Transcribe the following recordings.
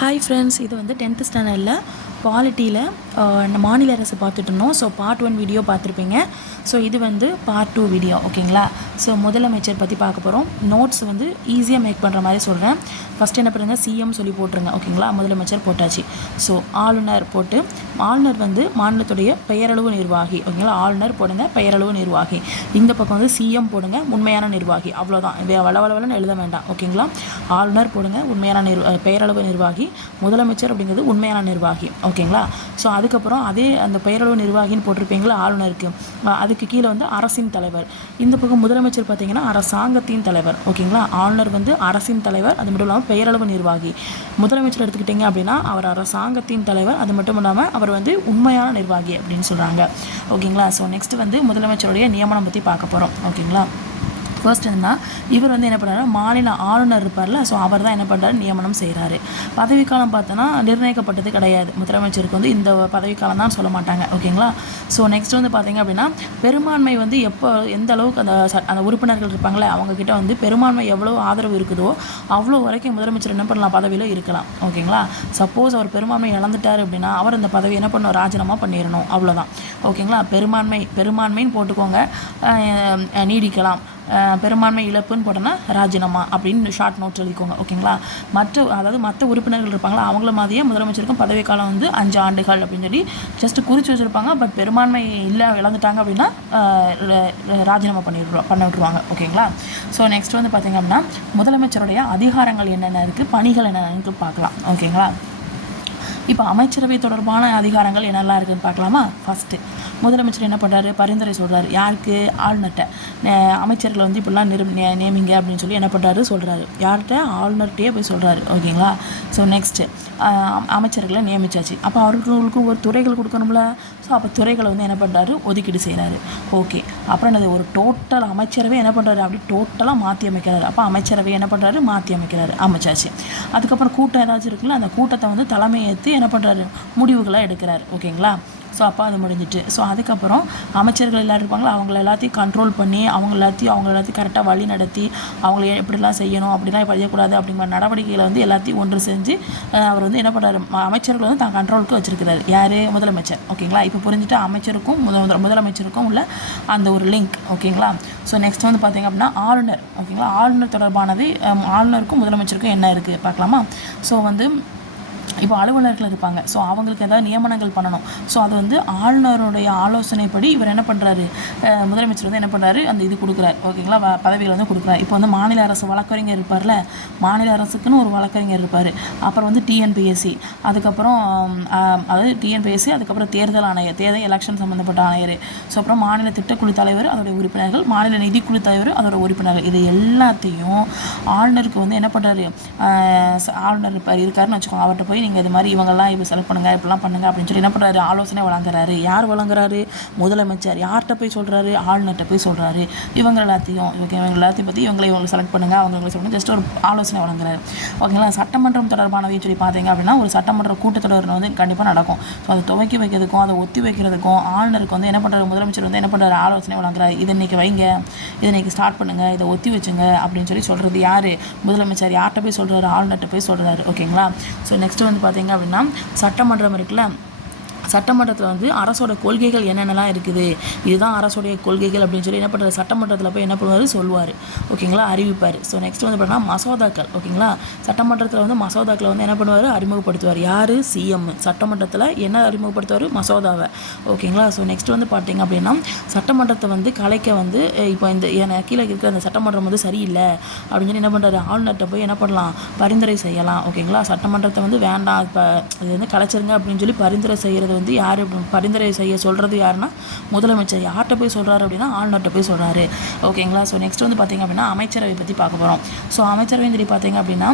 Hi friends இது வந்து tenth ஸ்டாண்டர்டில் குவாலிட்டியில் மாநில அரசு பார்த்துட்டு இருந்தோம் ஸோ பார்ட் ஒன் வீடியோ பார்த்துருப்பீங்க. ஸோ இது வந்து பார்ட் டூ வீடியோ ஓகேங்களா? ஸோ முதலமைச்சர் பற்றி பார்க்க போகிறோம் நோட்ஸ் வந்து ஈஸியாக மேக் பண்ணுற மாதிரி சொல்கிறேன் ஃபஸ்ட் என்ன பண்ணுங்க? சிஎம் சொல்லி போட்டுருங்க ஓகேங்களா? முதலமைச்சர் போட்டாச்சு. ஸோ ஆளுநர் போட்டு ஆளுநர் வந்து மாநிலத்துடைய பெயரளவு நிர்வாகி ஓகேங்களா? ஆளுநர் போடுங்க பெயரளவு நிர்வாகி. இந்த பக்கம் வந்து சிஎம் போடுங்க உண்மையான நிர்வாகி. அவ்வளோதான் வளவளவலன்னு எழுத வேண்டாம் ஓகேங்களா? ஆளுநர் போடுங்க உண்மையான நிர் பெயரளவு நிர்வாகி. முதலமைச்சர் அப்படிங்கிறது உண்மையான நிர்வாகி. ஓகேங்களா? ஸோ அதுக்கப்புறம் அதே அந்த பெயரளவு நிர்வாகின்னு போட்டிருப்பீங்களா? ஆளுநருக்கு. அதுக்கு கீழே வந்து அரசின் தலைவர். இந்த பக்கம் முதலமைச்சர் பார்த்தீங்கன்னா அரசாங்கத்தின் தலைவர். ஓகேங்களா? ஆளுநர் வந்து அரசின் தலைவர். அது மட்டும் இல்லாமல் பெயரளவு நிர்வாகி. முதலமைச்சர் எடுத்துக்கிட்டிங்க அப்படின்னா அவர் அரசாங்கத்தின் தலைவர். அது மட்டும் இல்லாமல் அவர் வந்து உண்மையான நிர்வாகி அப்படின்னு சொல்கிறாங்க ஓகேங்களா? ஸோ நெக்ஸ்ட் வந்து முதலமைச்சருடைய நியமனம் பற்றி பார்க்க போகிறோம் ஓகேங்களா? ஃபர்ஸ்ட் என்னன்னா இவர் வந்து என்ன பண்ணுறாரு மாநில ஆளுநர் இருப்பார்ல ஸோ அவர் தான் என்ன பண்ணுறாரு நியமனம் செய்கிறாரு பதவிக்காலம் பார்த்தோன்னா நிர்ணயிக்கப்பட்டது கிடையாது. முதலமைச்சருக்கு வந்து இந்த பதவிக்காலம் தான் சொல்ல மாட்டாங்க ஓகேங்களா? ஸோ நெக்ஸ்ட் வந்து பார்த்தீங்க அப்படின்னா பெரும்பான்மை வந்து எப்போ எந்த அளவுக்கு அந்த ச- அந்த உறுப்பினர்கள் இருப்பாங்களே அவங்கக்கிட்ட வந்து பெரும்பான்மை எவ்வளோ ஆதரவு இருக்குதோ அவ்வளோ வரைக்கும் முதலமைச்சர் என்ன பண்ணலாம் பதவியில் இருக்கலாம் ஓகேங்களா? சப்போஸ் அவர் பெரும்பான்மை இழந்துட்டார் அப்படின்னா அவர் அந்த பதவி என்ன பண்ணணும் ராஜினாமா பண்ணிடணும் அவ்வளோதான் ஓகேங்களா? பெரும்பான்மை பெரும்பான்மைன்னு போட்டுக்கோங்க நீடிக்கலாம். பெரும்பான்மை இழப்புன்னு போட்டோன்னா ராஜினாமா அப்படின்னு ஷார்ட் நோட் எழுதிக்கோங்க ஓகேங்களா மற்ற அதாவது மற்ற உறுப்பினர்கள் இருப்பாங்களா அவங்கள மாதிரியே முதலமைச்சருக்கும் பதவிக்காலம் வந்து அஞ்சு ஆண்டுகள் அப்படின்னு சொல்லி ஜஸ்ட் குறித்து வச்சுருப்பாங்க. பட் பெரும்பான்மை இல்லை இழந்துட்டாங்க அப்படின்னா ராஜினாமா பண்ணிடுவா பண்ண விட்ருவாங்க ஓகேங்களா ஸோ நெக்ஸ்ட் வந்து பார்த்திங்க அப்படின்னா முதலமைச்சருடைய அதிகாரங்கள் என்னென்ன இருக்குது பணிகள் என்னென்னு பார்க்கலாம் ஓகேங்களா இப்போ அமைச்சரவை தொடர்பான அதிகாரங்கள் என்னெல்லாம் இருக்குதுன்னு பார்க்கலாமா? ஃபஸ்ட்டு முதலமைச்சர் என்ன பண்ணுறாரு பரிந்துரை சொல்கிறாரு யாருக்கு? ஆளுநர்கிட்ட அமைச்சர்களை வந்து இப்படிலாம் நிரும் நியமிங்க அப்படின்னு சொல்லி என்ன பண்ணுறாரு சொல்கிறாரு யார்கிட்ட? ஆளுநர்கிட்டயே போய் சொல்கிறாரு ஓகேங்களா? ஸோ நெக்ஸ்ட்டு அமைச்சர்களை நியமிச்சாச்சு. அப்போ அவர்களுக்கு ஒரு துறைகள் கொடுக்கணும்ல? ஸோ அப்போ துறைகளை வந்து என்ன பண்ணுறாரு ஒதுக்கீடு செய்கிறாரு ஓகே அப்புறம் என்னது? ஒரு டோட்டல் அமைச்சரவை என்ன பண்ணுறாரு அப்படி டோட்டலாக மாற்றி அமைக்கிறாரு. அப்போ அமைச்சரவை என்ன பண்ணுறாரு மாற்றி அமைக்கிறாரு. அமைச்சாச்சு. அதுக்கப்புறம் கூட்டம் ஏதாச்சும் இருக்குல்ல அந்த கூட்டத்தை வந்து தலைமை ஏற்று என்ன பண்ணுறாரு முடிவுகளை எடுக்கிறாரு. ஓகேங்களா ஸோ அப்போ அது முடிஞ்சிட்டு. ஸோ அதுக்கப்புறம் அமைச்சர்கள் எல்லோரும் இருப்பாங்களா? அவங்கள எல்லாத்தையும் கண்ட்ரோல் பண்ணி அவங்க எல்லாத்தையும் அவங்க எல்லாத்தையும் கரெக்டாக வழி நடத்தி அவங்கள எப்படிலாம் செய்யணும் அப்படிலாம் செய்யக்கூடாது அப்படிங்கிற நடவடிக்கைகளை வந்து எல்லாத்தையும் ஒன்று செஞ்சு அவர் வந்து என்ன பண்ணுறாரு அமைச்சர்கள் வந்து தான் கண்ட்ரோலுக்கு வச்சிருக்கிறாரு. யார்? முதலமைச்சர். ஓகேங்களா? இப்போ புரிஞ்சுட்டு அமைச்சருக்கும் முத முதலமைச்சருக்கும் உள்ள அந்த ஒரு லிங்க் ஓகேங்களா? ஸோ நெக்ஸ்ட் வந்து பார்த்தீங்க அப்படின்னா ஆளுநர். ஓகேங்களா? ஆளுநர் தொடர்பானது ஆளுநருக்கும் முதலமைச்சருக்கும் என்ன இருக்குது பார்க்கலாமா? ஸோ வந்து இப்போ அலுவலர்கள் இருப்பாங்க. ஸோ அவங்களுக்கு ஏதாவது நியமனங்கள் பண்ணணும். ஸோ அது வந்து ஆளுநருடைய ஆலோசனைப்படி இவர் என்ன பண்ணுறாரு முதலமைச்சர் வந்து என்ன பண்ணுறாரு அந்த இது கொடுக்குறாரு. ஓகேங்களா பதவிகள் வந்து கொடுக்குறாரு. இப்போ வந்து மாநில அரசு வழக்கறிஞர் இருப்பார்ல? மாநில அரசுக்குன்னு ஒரு வழக்கறிஞர் இருப்பார். அப்புறம் வந்து டிஎன்பிஎஸ்சி அதுக்கப்புறம் அதாவது டிஎன்பிஎஸ்சி அதுக்கப்புறம் தேர்தல் ஆணையர் தேர்தல் எலெக்ஷன் சம்மந்தப்பட்ட ஆணையர். ஸோ அப்புறம் மாநில திட்டக்குழு தலைவர் அதோடைய உறுப்பினர்கள் மாநில நிதிக்குழு தலைவர் அதோட உறுப்பினர்கள். இது எல்லாத்தையும் ஆளுநருக்கு வந்து என்ன பண்ணுறாரு ஆளுநர் இப்போ இருக்காருன்னு வச்சுக்கோங்க. அவர்கிட்ட போய் நீங்கள் இது மாதிரி இவங்கெல்லாம் இப்போ செலக்ட் பண்ணுங்க இப்படிலாம் பண்ணுங்கள் அப்படின்னு சொல்லி என்ன பண்ணுறாரு ஆலோசனை வழங்குறாரு. யார் வழங்குறாரு? முதலமைச்சர் யார்கிட்ட போய் சொல்கிறாரு ஆளுநர்கிட்ட போய் சொல்கிறாரு இவங்க எல்லாத்தையும் ஓகே இவங்க எல்லாத்தையும் பற்றி இவங்களை இவங்களை செலக்ட் பண்ணுங்க அவங்க இவங்களை சொல்லுங்க ஜஸ்ட் ஒரு ஆலோசனை வழங்குறாரு. ஓகேங்களா சட்டமன்றம் தொடர்பானவையும் சொல்லி பார்த்தீங்க அப்படின்னா ஒரு சட்டமன்ற கூட்டத்தொடர் வந்து கண்டிப்பாக நடக்கும். ஸோ அதை துவக்கி வைக்கிறதுக்கும் அதை ஒத்தி வைக்கிறதுக்கும் ஆளுநருக்கு வந்து என்ன பண்ணுறாரு முதலமைச்சர் வந்து என்ன பண்ணுறாரு ஆலோசனை வழங்குறாரு. இதை இன்னைக்கு வைங்க. இதை இன்றைக்கி ஸ்டார்ட் பண்ணுங்க. இதை ஒத்தி வச்சுங்க அப்படின்னு சொல்லி சொல்கிறது யார்? முதலமைச்சர் யார்கிட்ட போய் சொல்கிறாரு ஆளுநர்கிட்ட போய் சொல்கிறாரு ஓகேங்களா ஸோ நெக்ஸ்ட் வந்து பார்த்தீங்க அப்படின்னா சட்டமன்றம் இருக்குல்ல? சட்டமன்றத்தில் வந்து அரசோட கொள்கைகள் என்னென்னலாம் இருக்குது? இதுதான் அரசுடைய கொள்கைகள் அப்படின்னு சொல்லி என்ன பண்ணுறது சட்டமன்றத்தில் போய் என்ன பண்ணுவார்? சொல்லுவார். ஓகேங்களா? அறிவிப்பார். ஸோ நெக்ஸ்ட் வந்து பார்த்தீங்கன்னா மசோதாக்கள். ஓகேங்களா? சட்டமன்றத்தில் வந்து மசோதாக்களை வந்து என்ன பண்ணுவார்? அறிமுகப்படுத்துவார். யார்? சிஎம் சட்டமன்றத்தில் என்ன அறிமுகப்படுத்துவார்? மசோதாவை. ஓகேங்களா? ஸோ நெக்ஸ்ட் வந்து பார்த்தீங்க அப்படின்னா சட்டமன்றத்தை வந்து கலைக்க வந்து இப்போ இந்த என கீழே இருக்கிற அந்த சட்டமன்றம் வந்து சரியில்லை. அப்படின்னு சொல்லி என்ன பண்ணுறாரு ஆளுநர்கிட்ட போய் என்ன பண்ணலாம்? பரிந்துரை செய்யலாம். ஓகேங்களா? சட்டமன்றத்தை வந்து வேண்டாம். இப்போ இது வந்து கலைச்சிருங்க அப்படின்னு சொல்லி பரிந்துரை செய்கிறது வந்து யார் பரிந்துரை செய்ய சொல்கிறது யாருன்னா முதலமைச்சர். யார்கிட்ட போய் சொல்கிறாரு அப்படின்னா ஆளுநர்கிட்ட போய் சொல்கிறாரு ஓகேங்களா? ஸோ நெக்ஸ்ட் வந்து பார்த்தீங்க அப்படின்னா அமைச்சரவை பற்றி பார்க்க போகிறோம் ஸோ அமைச்சரவை சொல்லி பார்த்தீங்க அப்படின்னா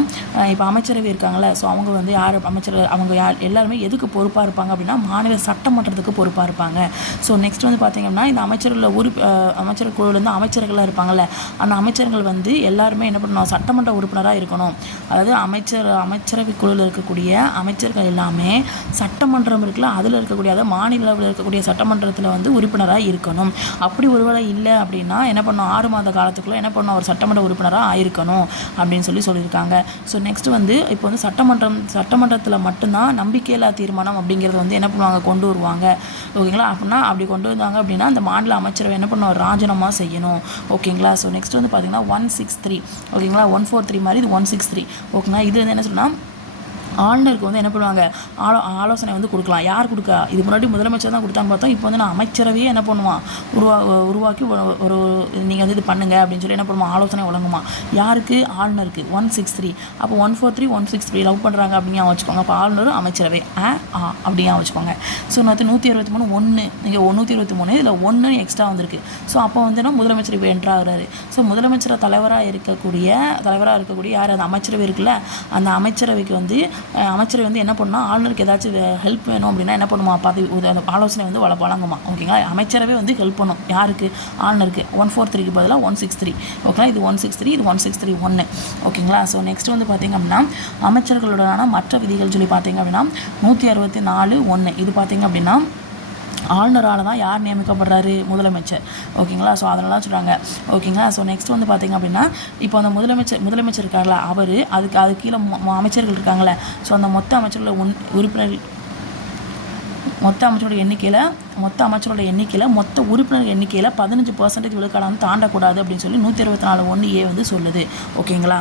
இப்போ அமைச்சரவை இருக்காங்களே ஸோ அவங்க வந்து யார் அமைச்சர் அவங்க யார் எல்லாருமே எதுக்கு பொறுப்பாக இருப்பாங்க அப்படின்னா மாநில சட்டமன்றத்துக்கு பொறுப்பாக இருப்பாங்க. ஸோ நெக்ஸ்ட் வந்து பார்த்திங்க அப்படின்னா இந்த அமைச்சரில் உறுப்பு அமைச்சர் குழுவிலேருந்து அமைச்சர்களாக இருப்பாங்கல்ல அந்த அமைச்சர்கள் வந்து எல்லாருமே என்ன பண்ணணும் சட்டமன்ற உறுப்பினராக இருக்கணும். அதாவது அமைச்சர் அமைச்சரவை குழுவில் இருக்கக்கூடிய அமைச்சர்கள் எல்லாமே சட்டமன்றம் இருக்குல்ல அதில் அளவில் இருக்கக்கூடிய அதாவது மாநில அளவில் இருக்கக்கூடிய சட்டமன்றத்தில் வந்து உறுப்பினராக இருக்கணும். அப்படி ஒருவேளை இல்லை அப்படின்னா என்ன பண்ணணும் ஆறு மாத காலத்துக்குள்ளே என்ன பண்ணும்? ஒரு சட்டமன்ற உறுப்பினராக ஆயிருக்கணும் அப்படின்னு சொல்லி சொல்லியிருக்காங்க. ஸோ நெக்ஸ்ட் வந்து இப்போ வந்து சட்டமன்றம் சட்டமன்றத்தில் மட்டும்தான் நம்பிக்கையில்லா தீர்மானம் அப்படிங்கிறது வந்து என்ன பண்ணுவாங்க? கொண்டு வருவாங்க. ஓகேங்களா? அப்படின்னா அப்படி கொண்டு வந்தாங்க அப்படின்னா அந்த மாநில அமைச்சரவை என்ன பண்ணுவோம் ராஜினாமா செய்யணும். ஓகேங்களா? ஸோ நெக்ஸ்ட் வந்து பார்த்தீங்கன்னா ஒன் சிக்ஸ் த்ரீ ஓகேங்களா? ஒன் ஃபோர் த்ரீ மாதிரி இது ஒன் சிக்ஸ் த்ரீ ஓகேங்களா? இது வந்து என்ன சொன்னால் ஆளுநருக்கு வந்து என்ன பண்ணுவாங்க? ஆலோ ஆலோசனை வந்து கொடுக்கலாம். யார் கொடுக்கா? இது முன்னாடி முதலமைச்சர் தான் கொடுத்தான்னு பார்த்தோம் இப்போ வந்து நான் அமைச்சரவையே என்ன பண்ணுவான்? உருவா உருவாக்கி ஒரு- நீங்கள் வந்து இது பண்ணுங்க அப்படின்னு சொல்லி என்ன பண்ணுவோம் ஆலோசனை வழங்குமா யாருக்கு? ஆளுநருக்கு. One six three. அப்போ one four three one six three. Love பண்ணுறாங்க அப்படின்னு வச்சுக்கோங்க. அப்போ ஆளுநர் அமைச்சரவை. ஆ ஆ அப்படின்னு வச்சுக்கோங்க. ஸோ நேற்று நூற்றி இருபத்தி மூணு ஒன்று இங்கே நூற்றி இருபத்தி மூணு. இதில் ஒன்று எக்ஸ்ட்ரா வந்திருக்கு. ஸோ அப்போ வந்து நம்ம முதலமைச்சர் இப்போ என்ட்ராகிறாரு ஸோ முதலமைச்சர் தலைவராக இருக்கக்கூடிய தலைவராக இருக்கக்கூடிய யார்? அந்த அமைச்சரவை இருக்குல்ல? அந்த அமைச்சரவைக்கு வந்து அமைச்சர் வந்து என்ன பண்ணால் ஆளுநருக்கு ஏதாச்சும் ஹெல்ப் வேணும் அப்படின்னா என்ன பண்ணுமா? பார்த்து உத- அந்த ஆலோசனை வந்து வள வழங்குமா. ஓகேங்களா அமைச்சரவே வந்து ஹெல்ப் பண்ணும். யாருக்கு? ஆளுநருக்கு. ஒன் ஃபோர் த்ரீக்கு பதிலாக ஒன் சிக்ஸ் த்ரீ ஓகேங்களா இது ஒன் சிக்ஸ் த்ரீ இது ஒன் சிக்ஸ் த்ரீ ஒன்று ஓகேங்களா ஸோ நெக்ஸ்ட் வந்து பார்த்தீங்க அப்படின்னா அமைச்சர்களுடனான மற்ற விதிகள் சொல்லி பார்த்தீங்க அப்படின்னா நூற்றி அறுபத்தி நாலு ஒன்று இது பார்த்தீங்க அப்படின்னா ஆளுநரால் தான் யார் நியமிக்கப்படுறாரு முதலமைச்சர். ஓகேங்களா? ஸோ அதனால சொல்கிறாங்க ஓகேங்களா? ஸோ நெக்ஸ்ட் வந்து பார்த்தீங்க அப்படின்னா இப்போ அந்த முதலமைச்சர் முதலமைச்சர் இருக்காங்களா அவர் அதுக்கு அது கீழே மொ- அமைச்சர்கள் இருக்காங்களே ஸோ அந்த மொத்த அமைச்சர்கள் உன் உறுப்பினர்கள் மொத்த அமைச்சரோட எண்ணிக்கையில் மொத்த அமைச்சரோட எண்ணிக்கையில் மொத்த உறுப்பினர் எண்ணிக்கையில் பதினஞ்சு பர்சன்டேஜ் விழுக்காடு வந்து தாண்டக்கூடாது அப்படின்னு சொல்லி நூற்றி இருபத்தி நாலு ஒன்று ஏ வந்து சொல்லுது. ஓகேங்களா?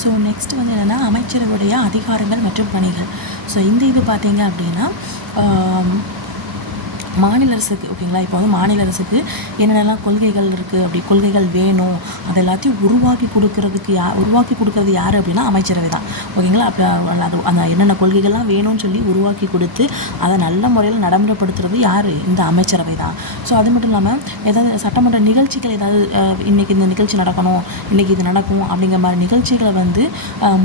ஸோ நெக்ஸ்ட் வந்து என்னென்னா அமைச்சருடைய அதிகாரங்கள் மற்றும் பணிகள். ஸோ இந்த இது பார்த்தீங்க அப்படின்னா மாநில அரசுக்கு ஓகேங்களா? இப்போ வந்து மாநில அரசுக்கு என்னென்னலாம் கொள்கைகள் இருக்குது அப்படி கொள்கைகள் வேணும். அது எல்லாத்தையும் உருவாக்கி கொடுக்கறதுக்கு யா உருவாக்கி கொடுக்கறது யார் அப்படின்னா அமைச்சரவை தான். ஓகேங்களா? அப்போ அது அந்த என்னென்ன கொள்கைகள்லாம் வேணும்னு சொல்லி உருவாக்கி கொடுத்து அதை நல்ல முறையில் நடைமுறைப்படுத்துறது யார்? இந்த அமைச்சரவை தான். ஸோ அது மட்டும் இல்லாமல் ஏதாவது சட்டமன்ற நிகழ்ச்சிகள் ஏதாவது இன்றைக்கி இந்த நிகழ்ச்சி நடக்கணும் இன்றைக்கி இது நடக்கும் அப்படிங்கிற மாதிரி நிகழ்ச்சிகளை வந்து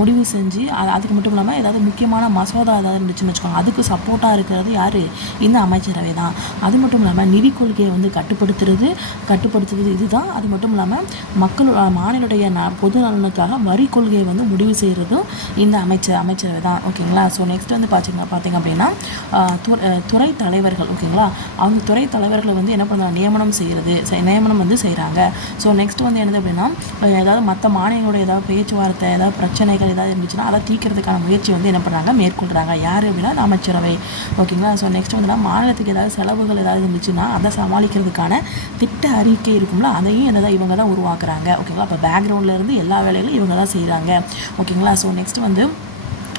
முடிவு செஞ்சு அது அதுக்கு மட்டும் இல்லாமல் ஏதாவது முக்கியமான மசோதா ஏதாவது இருந்துச்சுன்னு வச்சுக்கோங்க. அதுக்கு சப்போர்ட்டாக இருக்கிறது யார்? இந்த அமைச்சரவை தான். அது மட்டும் இல்லாமல் நிதி கொள்கையை வந்து கட்டுப்படுத்துறது கட்டுப்படுத்துறது இதுதான். அது மட்டும் இல்லாமல் மக்கள் மாநிலுடைய ந பொது நலனுக்காக வரி கொள்கையை வந்து முடிவு செய்கிறதும் இந்த அமைச்சர் அமைச்சரவை தான். ஓகேங்களா? ஸோ நெக்ஸ்ட் வந்து பார்த்திங்க பார்த்தீங்க அப்படின்னா துறை தலைவர்கள் ஓகேங்களா? அவங்க துறை தலைவர்களை வந்து என்ன பண்ணுறாங்க? நியமனம் செய்கிறது நியமனம் வந்து செய்கிறாங்க ஸோ நெக்ஸ்ட் வந்து என்னது அப்படின்னா ஏதாவது மற்ற மாநிலங்களோட ஏதாவது பேச்சுவார்த்தை ஏதாவது பிரச்சனைகள் ஏதாவது இருந்துச்சுன்னா அதை தீர்க்கறதுக்கான முயற்சி வந்து என்ன பண்ணுறாங்க மேற்கொள்கிறாங்க யார் அப்படின்னா அமைச்சரவை. ஓகேங்களா? ஸோ நெக்ஸ்ட் வந்து மாநிலத்துக்கு ஏதாவது செலவு செலவுகள் ஏதாவது இருந்துச்சுன்னா அதை சமாளிக்கிறதுக்கான திட்ட அறிக்கை இருக்கும்ல அதையும் என்னதான் இவங்க தான் உருவாக்குறாங்க. ஓகேங்களா? இப்போ பேக்ரவுண்ட்லேருந்து எல்லா வேலைகளும் இவங்க தான் செய்கிறாங்க ஓகேங்களா? ஸோ நெக்ஸ்ட் வந்து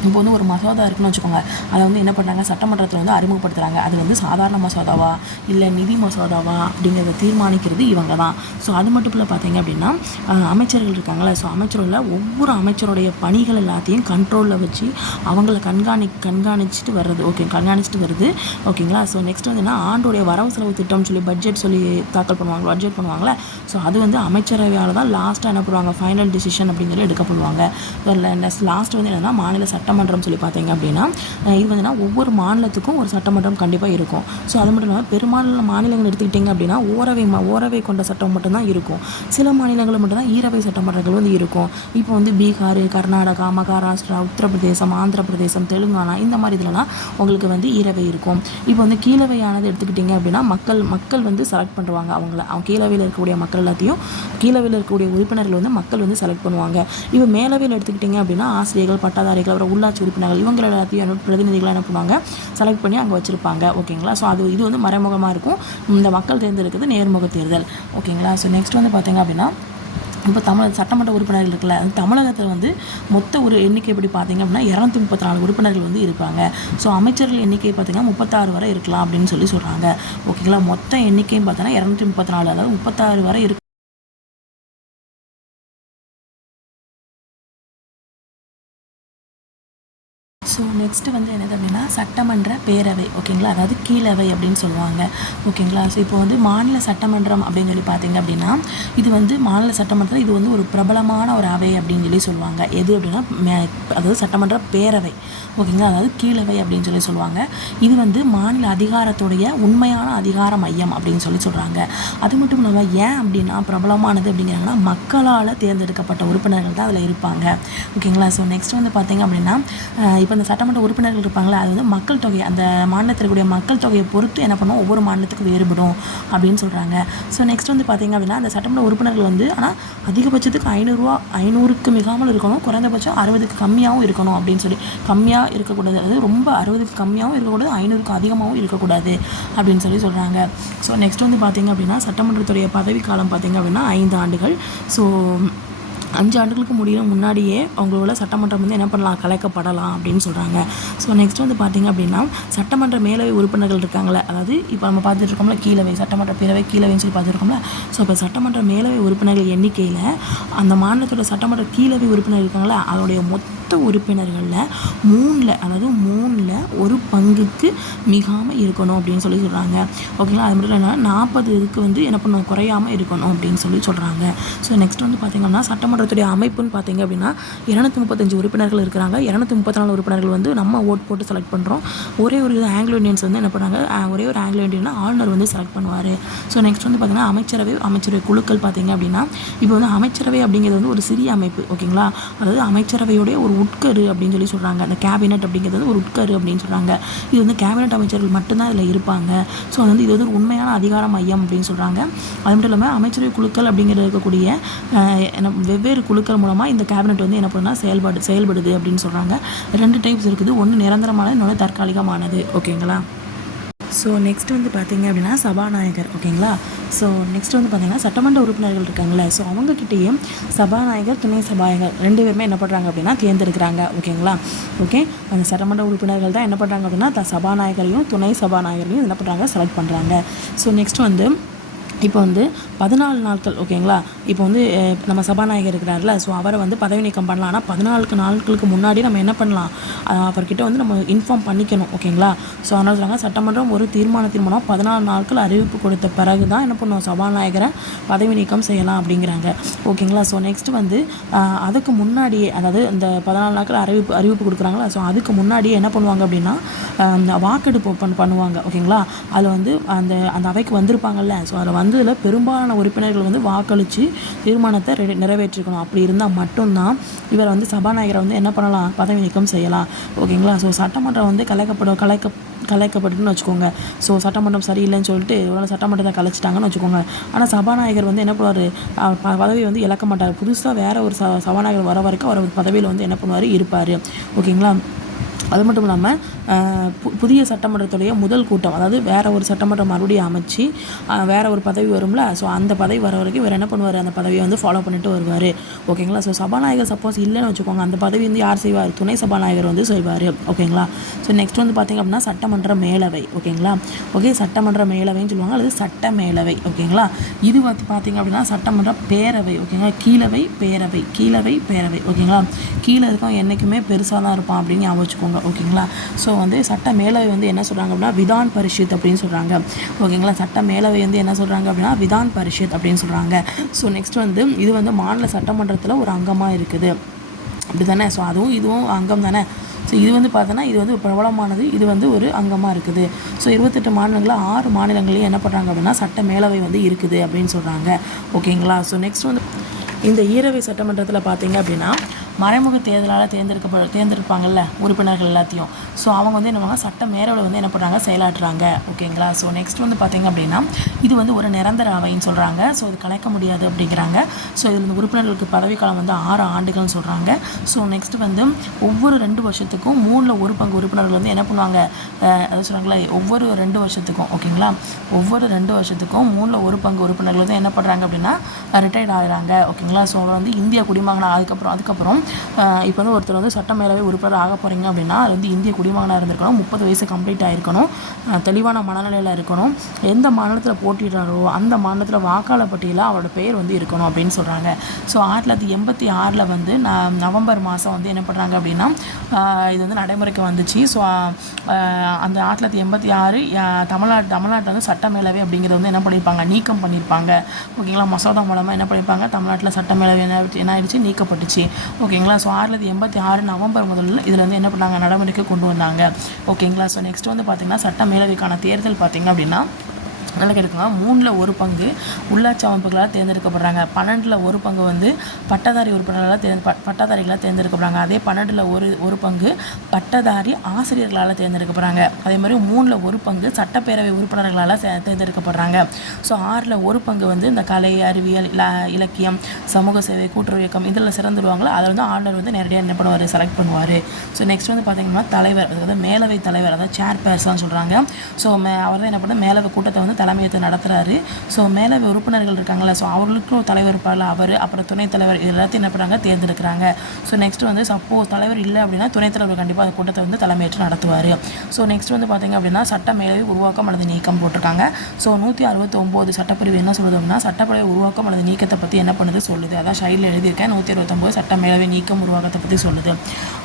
இப்போ வந்து ஒரு மசோதா இருக்குன்னு வச்சுக்கோங்க. அதை வந்து என்ன பண்ணுறாங்க சட்டமன்றத்தில் வந்து அறிமுகப்படுத்துகிறாங்க அது வந்து சாதாரண மசோதாவா? இல்லை நிதி மசோதாவா? அப்படிங்கிறத தீர்மானிக்கிறது இவங்க தான் ஸோ அது மட்டும் இல்லை பார்த்தீங்க அப்படின்னா அமைச்சர்கள் இருக்காங்களே ஸோ அமைச்சரில் ஒவ்வொரு அமைச்சருடைய பணிகள் எல்லாத்தையும் கண்ட்ரோலில் வச்சு அவங்கள கண்காணி கண்காணிச்சுட்டு வர்றது. ஓகே கண்காணிச்சுட்டு வருது. ஓகேங்களா ஸோ நெக்ஸ்ட் வந்து என்ன? ஆண்டோடைய வரவு செலவு திட்டம்னு சொல்லி பட்ஜெட் சொல்லி தாக்கல் பண்ணுவாங்க பட்ஜெட் பண்ணுவாங்களே ஸோ அது வந்து அமைச்சரவையால் தான் லாஸ்ட்டாக என்ன பண்ணுவாங்க? ஃபைனல் டிசிஷன் அப்படிங்கிறது எடுக்கப்படுவாங்க லாஸ்ட் வந்து என்னன்னா மாநில சட்ட சட்டமன்றம் சொல்லி பார்த்தீங்க அப்படின்னா இது வந்துன்னா ஒவ்வொரு மாநிலத்துக்கும் ஒரு சட்டமன்றம் கண்டிப்பாக இருக்கும். ஸோ அது மட்டும் இல்லாமல் பெரும்பாலான மாநிலங்கள் எடுத்துக்கிட்டிங்க அப்படின்னா ஓரவை ஓரவை கொண்ட சட்டம் மட்டும்தான் இருக்கும். சில மாநிலங்கள் மட்டும்தான் ஈரவை சட்டமன்றங்கள் வந்து இருக்கும். இப்போ வந்து பீகார் கர்நாடகா மகாராஷ்டிரா உத்தரப்பிரதேசம் ஆந்திர பிரதேசம் தெலுங்கானா இந்த மாதிரி இதுலலாம் உங்களுக்கு வந்து ஈரவை இருக்கும். இப்போ வந்து கீழவையானது எடுத்துக்கிட்டிங்க அப்படின்னா மக்கள் மக்கள் வந்து செலக்ட் பண்ணுவாங்க. அவங்கள அவங்க கீழவையில் இருக்கக்கூடிய மக்கள் எல்லாத்தையும் கீழவையில் இருக்கக்கூடிய உறுப்பினர்கள் வந்து மக்கள் வந்து செலக்ட் பண்ணுவாங்க. இப்போ மேலவையில் எடுத்துக்கிட்டிங்க அப்படின்னா ஆசிரியர்கள் பட்டதாரிகள் அப்புறம் உள்ளாட்சி உறுப்பினர்கள் இவங்க எல்லாத்தையும் பிரதிநிதிகளாக என்ன பண்ணுவாங்க செலக்ட் பண்ணி அங்கே வச்சுருப்பாங்க. ஓகேங்களா ஸோ அது இது வந்து மறைமுகமாக இருக்கும். இந்த மக்கள் தேர்ந்தெடுக்கிறது நேர்முக தேர்தல். ஓகேங்களா ஸோ நெக்ஸ்ட் வந்து பார்த்தீங்க அப்படின்னா இப்போ தமிழ் சட்டமன்ற உறுப்பினர்கள் இருக்குல்ல தமிழகத்தில் வந்து மொத்த ஒரு எண்ணிக்கை எப்படி பார்த்தீங்க அப்படின்னா இரநூத்தி முப்பத்தி நாலு உறுப்பினர்கள் வந்து இருப்பாங்க. ஸோ அமைச்சர்கள் எண்ணிக்கை பார்த்தீங்கன்னா முப்பத்தாறு வரை இருக்கலாம் அப்படின்னு சொல்லி சொல்கிறாங்க ஓகேங்களா மொத்த எண்ணிக்கையும் பார்த்தீங்கன்னா இரநூத்தி முப்பத்தி நாலு அதாவது முப்பத்தாறு வரை இருக்கு ஸோ நெக்ஸ்ட்டு வந்து என்னது அப்படின்னா சட்டமன்ற பேரவை ஓகேங்களா அதாவது கீழவை அப்படின்னு சொல்லுவாங்க ஓகேங்களா ஸோ இப்போ வந்து மாநில சட்டமன்றம் அப்படின்னு சொல்லி பார்த்தீங்க அப்படின்னா இது வந்து மாநில சட்டமன்றத்தில் இது வந்து ஒரு பிரபலமான ஒரு அவை அப்படின்னு சொல்லி சொல்லுவாங்க. எது அப்படின்னா மே- அதாவது சட்டமன்ற பேரவை ஓகேங்களா அதாவது கீழவை அப்படின்னு சொல்லி சொல்லுவாங்க. இது வந்து மாநில அதிகாரத்துடைய உண்மையான அதிகார மையம் அப்படின்னு சொல்லி சொல்கிறாங்க அது மட்டும் இல்லாமல் ஏன் அப்படின்னா பிரபலமானது அப்படிங்கிறாங்கன்னா மக்களால் தேர்ந்தெடுக்கப்பட்ட உறுப்பினர்கள் தான் அதில் இருப்பாங்க ஓகேங்களா ஸோ நெக்ஸ்ட் வந்து பார்த்தீங்க அப்படின்னா இப்போ இந்த சட்டமன்ற உறுப்பினர்கள் இருப்பாங்களே அது வந்து மக்கள் தொகை அந்த மாநிலத்தில் இருக்கக்கூடிய மக்கள் தொகையை பொறுத்து என்ன பண்ணும்? ஒவ்வொரு மாநிலத்துக்கும் வேறுபடும் அப்படின்னு சொல்கிறாங்க ஸோ நெக்ஸ்ட் வந்து பார்த்திங்க அப்படின்னா அந்த சட்டமன்ற உறுப்பினர்கள் வந்து ஆனால் அதிகபட்சத்துக்கு ஐநூறுரூவா ஐநூறுக்கு மிகாமல் இருக்கணும் குறைந்தபட்சம் அறுபதுக்கு கம்மியாகவும் இருக்கணும் அப்படின்னு சொல்லி. கம்மியாக இருக்கக்கூடாது. அதாவது ரொம்ப அறுபதுக்கு கம்மியாகவும் இருக்கக்கூடாது ஐநூறுக்கு அதிகமாகவும் இருக்கக்கூடாது அப்படின்னு சொல்லி சொல்கிறாங்க ஸோ நெக்ஸ்ட் வந்து பார்த்திங்க அப்படின்னா சட்டமன்றத்துடைய பதவி காலம் பார்த்திங்க அப்படின்னா ஐந்து ஆண்டுகள். ஸோ அஞ்சு ஆண்டுகளுக்கு முடியும் முன்னாடியே அவங்களோட சட்டமன்றம் வந்து என்ன பண்ணலாம் கலைக்கப்படலாம் அப்படின்னு சொல்கிறாங்க ஸோ நெக்ஸ்ட் வந்து பார்த்திங்க அப்படின்னா சட்டமன்ற மேலவை உறுப்பினர்கள் இருக்காங்களே அதாவது இப்போ நம்ம பார்த்துட்டு இருக்கோம்ல கீழவை சட்டமன்ற பேரவை கீழவைன்னு சொல்லி பார்த்துருக்கோம்ல ஸோ இப்போ சட்டமன்ற மேலவை உறுப்பினர்கள் எண்ணிக்கையில் அந்த மாநிலத்தோட சட்டமன்ற கீழவை உறுப்பினர் இருக்காங்களே அதோடைய மொத்த உறுப்பினர்களில் மூணில் அதாவது மூணில் ஒரு பங்குக்கு மிகாமல் இருக்கணும் அப்படின்னு சொல்லி சொல்கிறாங்க ஓகேங்களா அது மட்டும் இல்லாமல் நாற்பது இதுக்கு வந்து என்ன பண்ணுவோம் குறையாமல் இருக்கணும் அப்படின்னு சொல்லி சொல்கிறாங்க ஸோ நெக்ஸ்ட் வந்து பார்த்திங்கன்னா சட்டமன்றத்துடைய அமைப்புன்னு பார்த்தீங்க அப்படின்னா இரநூத்தி முப்பத்தஞ்சு உறுப்பினர்கள் இருக்கிறாங்க. இரநூத்தி முப்பத்தி நாலு உறுப்பினர்கள் வந்து நம்ம ஓட் போட்டு செலக்ட் பண்ணுறோம் ஒரே ஒரு ஆங்கிலோ இண்டியன்ஸ் வந்து என்ன பண்ணுறாங்க ஒரே ஒரு ஆங்கிலோ இண்டியன் ஆளுநர் வந்து செலக்ட் பண்ணுவார். ஸோ நெக்ஸ்ட் வந்து பார்த்திங்கன்னா அமைச்சரவை அமைச்சரவை குழுக்கள் பார்த்தீங்க அப்படின்னா இப்போ வந்து அமைச்சரவை அப்படிங்கிறது வந்து ஒரு சிறிய அமைப்பு. ஓகேங்களா அதாவது அமைச்சரவையுடைய ஒரு உட்கரு அப்படின்னு சொல்லி சொல்கிறாங்க அந்த கேபினட் அப்படிங்கிறது வந்து ஒரு உட்கரு அப்படின்னு சொல்கிறாங்க இது வந்து கேபினட் அமைச்சர்கள் மட்டும்தான் இதில் இருப்பாங்க. ஸோ அது வந்து இது வந்து ஒரு உண்மையான அதிகார மையம் அப்படின்னு சொல்கிறாங்க அது மட்டும் இல்லாமல் அமைச்சரவை குழுக்கள் அப்படிங்கிறது இருக்கக்கூடிய வெவ்வேறு குழுக்கள் மூலமாக இந்த கேபினட் வந்து என்ன பண்ணுன்னா செயல்பாடு செயல்படுது அப்படின்னு சொல்கிறாங்க ரெண்டு டைப்ஸ் இருக்குது. ஒன்று நிரந்தரமானது இன்னொன்று தற்காலிகமானது. ஓகேங்களா ஸோ நெக்ஸ்ட் வந்து பார்த்தீங்க அப்படின்னா சபாநாயகர் ஓகேங்களா? ஸோ நெக்ஸ்ட் வந்து பார்த்தீங்கன்னா சட்டமன்ற உறுப்பினர்கள் இருக்காங்களே ஸோ அவங்கக்கிட்டேயும் சபாநாயகர் துணை சபாநாயகர் ரெண்டு பேருமே என்ன பண்ணுறாங்க அப்படின்னா தேர்ந்தெடுக்கிறாங்க ஓகேங்களா? ஓகே அந்த சட்டமன்ற உறுப்பினர்கள் தான் என்ன பண்ணுறாங்க அப்படின்னா சபாநாயகரையும் துணை சபாநாயகரையும் என்ன பண்ணுறாங்க செலக்ட் பண்ணுறாங்க ஸோ நெக்ஸ்ட் வந்து இப்போ வந்து பதினாலு நாட்கள் ஓகேங்களா? இப்போ வந்து நம்ம சபாநாயகர் இருக்கிறார்ல ஸோ அவரை வந்து பதவி நீக்கம் பண்ணலாம். ஆனால் பதினாலுக்கு நாட்களுக்கு முன்னாடி நம்ம என்ன பண்ணலாம்? அவர்கிட்ட வந்து நம்ம இன்ஃபார்ம் பண்ணிக்கணும் ஓகேங்களா? ஸோ அதனால் சொல்கிறாங்க சட்டமன்றம் ஒரு தீர்மானத்தின் மூலம் பதினாலு நாட்கள் அறிவிப்பு கொடுத்த பிறகு தான் என்ன பண்ணுவோம் சபாநாயகரை பதவி நீக்கம் செய்யலாம் அப்படிங்கிறாங்க ஓகேங்களா? ஸோ நெக்ஸ்ட் வந்து அதுக்கு முன்னாடியே அதாவது இந்த பதினாலு நாட்கள் அறிவிப்பு அறிவிப்பு கொடுக்குறாங்களா? ஸோ அதுக்கு முன்னாடியே என்ன பண்ணுவாங்க அப்படின்னா இந்த வாக்கெடுப்பு பண்ணுவாங்க ஓகேங்களா? அதில் வந்து அந்த அந்த அவைக்கு வந்திருப்பாங்கல்ல ஸோ அதில் வந்து வந்ததில் பெரும்பாலான உறுப்பினர்கள் வந்து வாக்களித்து தீர்மானத்தை நிறைவேற்றிக்கணும் நிறைவேற்றிருக்கணும். அப்படி இருந்தால் மட்டும்தான் இவரை வந்து சபாநாயகரை வந்து என்ன பண்ணலாம்? பதவி நீக்கம் செய்யலாம். ஓகேங்களா? ஸோ சட்டமன்றம் வந்து கலைக்கப்படும் கலைக்க கலைக்கப்பட்டுன்னு வச்சுக்கோங்க. ஸோ சட்டமன்றம் சரியில்லைன்னு சொல்லிட்டு ஒரு சட்டமன்றத்தை கலைச்சிட்டாங்கன்னு வச்சுக்கோங்க. ஆனால் சபாநாயகர் வந்து என்ன பண்ணுவார்? பதவி வந்து இழக்க மாட்டார். புதுசாக வேற ஒரு ச சபாநாயகர் வர வரைக்கும் அவர் பதவியில் வந்து என்ன பண்ணுவார்? இருப்பார். ஓகேங்களா? அது மட்டும் இல்லாமல் பு- புதிய சட்டமன்றத்துடைய முதல் கூட்டம் அதாவது வேற ஒரு சட்டமன்றம் மறுபடியும் அமைச்சு வேறு ஒரு பதவி வரும்ல ஸோ அந்த பதவி வர வரைக்கும் இவர் என்ன பண்ணுவார்? அந்த பதவியை வந்து ஃபாலோ பண்ணிட்டு வருவார். ஓகேங்களா ஸோ சபாநாயகர் சப்போஸ் இல்லைன்னு வச்சுக்கோங்க அந்த பதவி வந்து யார் செய்வார்? துணை சபாநாயகர் வந்து செய்வார். ஓகேங்களா ஸோ நெக்ஸ்ட் வந்து பார்த்திங்க அப்படின்னா சட்டமன்ற மேலவை. ஓகேங்களா ஓகே சட்டமன்ற மேலவைன்னு சொல்லுவாங்க அல்லது சட்ட மேலவை ஓகேங்களா இது வந்து பார்த்திங்க அப்படின்னா சட்டமன்ற பேரவை. ஓகேங்களா கீழவை பேரவை கீழவை பேரவை. ஓகேங்களா கீழே இருக்கவன் என்றைக்குமே பெருசாக தான் இருப்பான் அப்படின்னு ஞாபகம் வச்சுக்கோங்க. ஓகேங்களா? ஸோ வந்து சட்ட மேலவை வந்து என்ன சொல்கிறாங்க அப்படின்னா விதான் பரிஷத் அப்படின்னு சொல்கிறாங்க ஓகேங்களா? சட்ட மேலவை வந்து என்ன சொல்கிறாங்க அப்படின்னா விதான் பரிஷத் அப்படின்னு சொல்கிறாங்க ஸோ நெக்ஸ்ட் வந்து இது வந்து மாநில சட்டமன்றத்தில் ஒரு அங்கமாக இருக்குது. அப்படி தானே ஸோ அதுவும் இதுவும் அங்கம் தானே? ஸோ இது வந்து பார்த்தோன்னா இது வந்து பிரபலமானது. இது வந்து ஒரு அங்கமாக இருக்குது. ஸோ இருபத்தெட்டு மாநிலங்களில் ஆறு மாநிலங்களையும் என்ன பண்ணுறாங்க அப்படின்னா சட்ட மேலவை வந்து இருக்குது அப்படின்னு சொல்கிறாங்க ஓகேங்களா? ஸோ நெக்ஸ்ட் வந்து இந்த ஈரவை சட்டமன்றத்தில் பார்த்தீங்க அப்படின்னா மறைமுக தேர்தலால் தேர்ந்தெடுக்கப்ப தேர்ந்தெடுப்பாங்கல்ல உறுப்பினர்கள் எல்லாத்தையும். ஸோ அவங்க வந்து என்ன பண்ணுவாங்க சட்ட மேரவில் வந்து என்ன பண்ணுறாங்க செயலாற்றுறாங்க. ஓகேங்களா ஸோ நெக்ஸ்ட் வந்து பார்த்தீங்க அப்படின்னா இது வந்து ஒரு நிரந்தர அவைன்னு சொல்கிறாங்க ஸோ இது கலைக்க முடியாது அப்படிங்கிறாங்க. ஸோ இதில் இந்த உறுப்பினர்களுக்கு பதவிக்காலம் வந்து ஆறு ஆண்டுகள்னு சொல்கிறாங்க ஸோ நெக்ஸ்ட் வந்து ஒவ்வொரு ரெண்டு வருஷத்துக்கும் மூணில் ஒரு பங்கு உறுப்பினர்கள் வந்து என்ன பண்ணுவாங்க அதை அது சொல்கிறாங்களே ஒவ்வொரு ரெண்டு வருஷத்துக்கும். ஓகேங்களா ஒவ்வொரு ரெண்டு வருஷத்துக்கும் மூணில் ஒரு பங்கு உறுப்பினர்கள் வந்து என்ன பண்ணுறாங்க அப்படின்னா ரிட்டையர்ட் ஆகிறாங்க. ஓகேங்களா ஸோ வந்து இந்திய குடிமகனாக அதுக்கப்புறம் அதுக்கப்புறம் இப்போ வந்து ஒருத்தர் வந்து சட்டமேலவை உறுப்பினர் ஆக போகிறீங்க அப்படின்னா அது வந்து இந்திய குடிமகனாக இருந்திருக்கணும். முப்பது வயசு கம்ப்ளீட் ஆகிருக்கணும் தெளிவான மனநிலையில் இருக்கணும். எந்த மாநிலத்தில் போட்டிடுறாரோ அந்த மாநிலத்தில் வாக்காளர் பட்டியலில் அவரோட பெயர் வந்து இருக்கணும் அப்படின்னு சொல்கிறாங்க ஸோ ஆயிரத்தி தொள்ளாயிரத்தி எண்பத்தி ஆறில் வந்து நான் நவம்பர் மாதம் வந்து என்ன பண்ணுறாங்க அப்படின்னா இது வந்து நடைமுறைக்கு வந்துச்சு. ஸோ அந்த ஆயிரத்தி தொள்ளாயிரத்தி எண்பத்தி ஆறு தமிழ்நாடு தமிழ்நாட்டில் வந்து சட்டமேலவை அப்படிங்கிறது வந்து என்ன பண்ணியிருப்பாங்க நீக்கம் பண்ணியிருப்பாங்க ஓகேங்களா மசோதா மூலமாக என்ன பண்ணியிருப்பாங்க தமிழ்நாட்டில் சட்டமேலவை என்ன என்ன ஆயிடுச்சு? நீக்கப்பட்டுச்சு. ஓகேங்களா? ஸோ ஆயிரத்தி எண்பத்தி ஆறு நவம்பர் முதல்ல இதில் வந்து என்ன பண்ணாங்க? நடைமுறைக்கு கொண்டு வந்தாங்க. ஓகேங்களா? ஸோ நெக்ஸ்ட் வந்து பார்த்திங்கன்னா சட்ட மேலவைக்கான தேர்தல் பார்த்திங்க அப்படின்னா நல்லா கேட்டுக்கோங்க மூணில் ஒரு பங்கு உள்ளாட்சி அமைப்புகளால் தேர்ந்தெடுக்கப்படுறாங்க. பன்னெண்டில் ஒரு பங்கு வந்து பட்டதாரி உறுப்பினர்களால் தேர்ந்து ப- பட்டதாரிகளால் தேர்ந்தெடுக்கப்படுறாங்க. அதே பன்னெண்டில் ஒரு ஒரு பங்கு பட்டதாரி ஆசிரியர்களால் தேர்ந்தெடுக்கப்படுறாங்க. அதே மாதிரி மூணில் ஒரு பங்கு சட்டப்பேரவை உறுப்பினர்களால் சே- தேர்ந்தெடுக்கப்படுறாங்க. ஸோ ஆறில் ஒரு பங்கு வந்து இந்த கலை அறிவியல் இலக்கியம் சமூக சேவை கூட்டுறவு இயக்கம் இதில் சிறந்துடுவாங்களோ? அதில் வந்து ஆளுநர் வந்து நேரடியாக என்ன பண்ணுவார்? செலக்ட் பண்ணுவார். ஸோ நெக்ஸ்ட் வந்து பார்த்தீங்கன்னா தலைவர் அதாவது மேலவை தலைவர் அதாவது சேர் பேர்சன் சொல்கிறாங்க ஸோ அவர் தான் என்ன பண்ண மேலவை கூட்டத்தை வந்து தலைமையத்தை நடத்துகிறாரு ஸோ மேலவை உறுப்பினர்கள் இருக்காங்கல்ல ஸோ அவர்களுக்கும் ஒரு தலைவர் இருப்பார்ல அவர் அப்புறம் துணைத் தலைவர் இது எல்லாத்தையும் என்ன பண்ணுறாங்க தேர்ந்தெடுக்கிறாங்க. ஸோ நெக்ஸ்ட் வந்து சப்போஸ் தலைவர் இல்லை அப்படின்னா துணைத் தலைவர் கண்டிப்பாக அந்த கூட்டத்தை வந்து தலைமையேற்று நடத்துவார். ஸோ நெக்ஸ்ட் வந்து பார்த்தீங்க அப்படின்னா சட்ட மேலவை உருவாக்கம் அல்லது நீக்கம் போட்டிருக்காங்க. ஸோ நூற்றி அறுபத்தி ஒம்பது சட்டப்பிரிவு என்ன சொல்லுது அப்படின்னா சட்டப்பேரவை உருவாக்கம் அல்லது நீக்கத்தை பற்றி என்ன பண்ணுது சொல்லுது. அதான் ஷைடில் எழுதியிருக்கேன். நூற்றி அறுபத்தொம்போது சட்ட மேலவை நீக்கம் உருவாக்கத்தை பற்றி சொல்லுது.